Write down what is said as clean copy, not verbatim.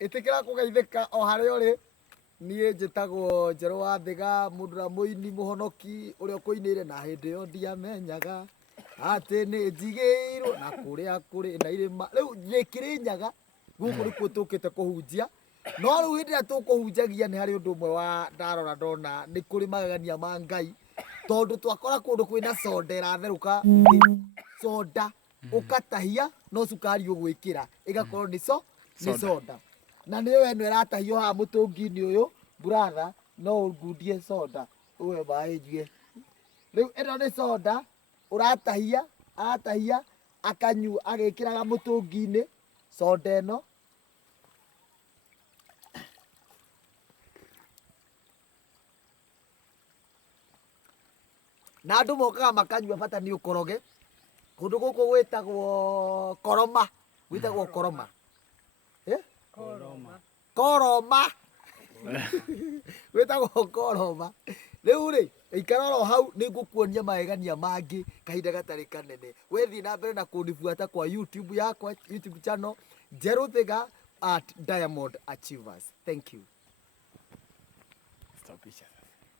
Itikira kugeithika o haria uri nie njitagwo Njerũ wa Thĩga mũndũ mũini mũhonoki ũrĩa ũkũinĩire na hĩndĩ ĩyo ndiamenyaga atĩ nĩ njigĩirwo na kũrĩa kũrĩ na irĩma rĩu gĩkĩrĩ nyaga gũkũ nĩkuo tũkĩte kũhunjia no rĩu hĩndĩ ĩrĩa tũkũhunjagia nĩ harĩ ũndũ ũmwe wa ndarora ndona nĩ kũrĩ magegania ma Ngai tondũ twakora kũndũ kwĩna soda ĩratherũka soda ũkatahia no cukari ũgwĩkĩra ĩgakorwo nĩ soda na nĩ we ĩno ĩratahio haha mũtũngi-inĩ ũyũ brother no ũngundie soda ũwe maĩ njue rĩu ĩno nĩ soda ũratahia aratahia akanyua agĩkĩraga mũtũngi-inĩ soda ĩno na andũ mokaga makanyua bata nĩ ũkoroge kũndũ gũkũ gwĩtagwo Koroma gwĩtagwo Koroma Koroma gwĩtagwo Koroma rĩu rĩ ikara oro hau nĩngũkuonia magegania mangĩ kahinda gatarĩ kanene wethiĩ na mbere na kũnibuata kwa YouTube yakwa YouTube channel Njerũ Thĩga @ Diamond Achievers. Thank you. Stop it.